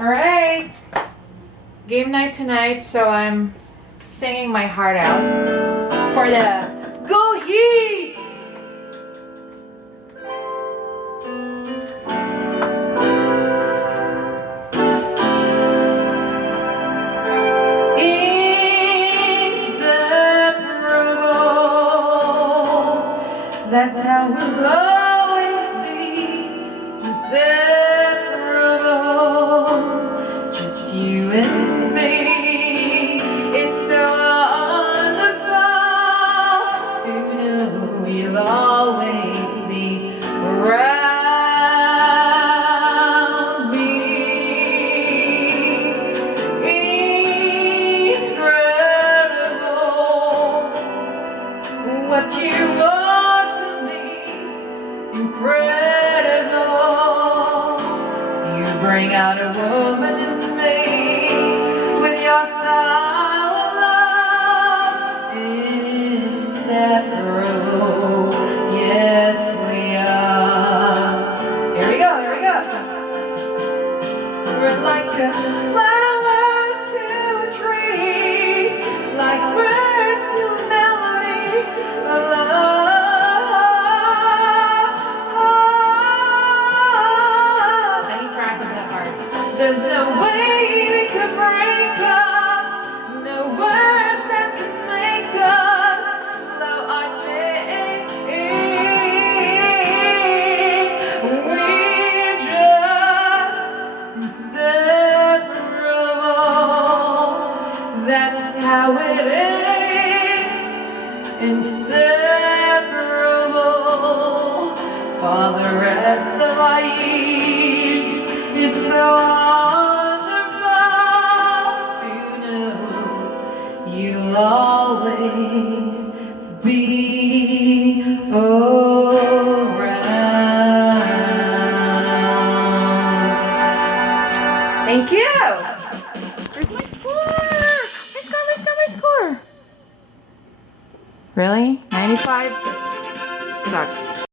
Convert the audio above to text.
Alright, game night tonight, so I'm singing my heart out for the Go Heat! Inseparable, that's how we'll always be. Inseparable, just you and me. It's so wonderful to know you'll always be around me. Incredible what you are to me. Incredible, you bring out a woman in me with your style of love. Inseparable, yes we are. Here we go, here we go. We're like a flower to a tree, like birds to a melody of love. There's no way we could break up, no words that could make us love our thing. We're just inseparable, that's how it is. Inseparable for the rest of our years. It's so wonderful to know you'll always be around. Thank you! Where's my score? My score! Really? 95? Sucks.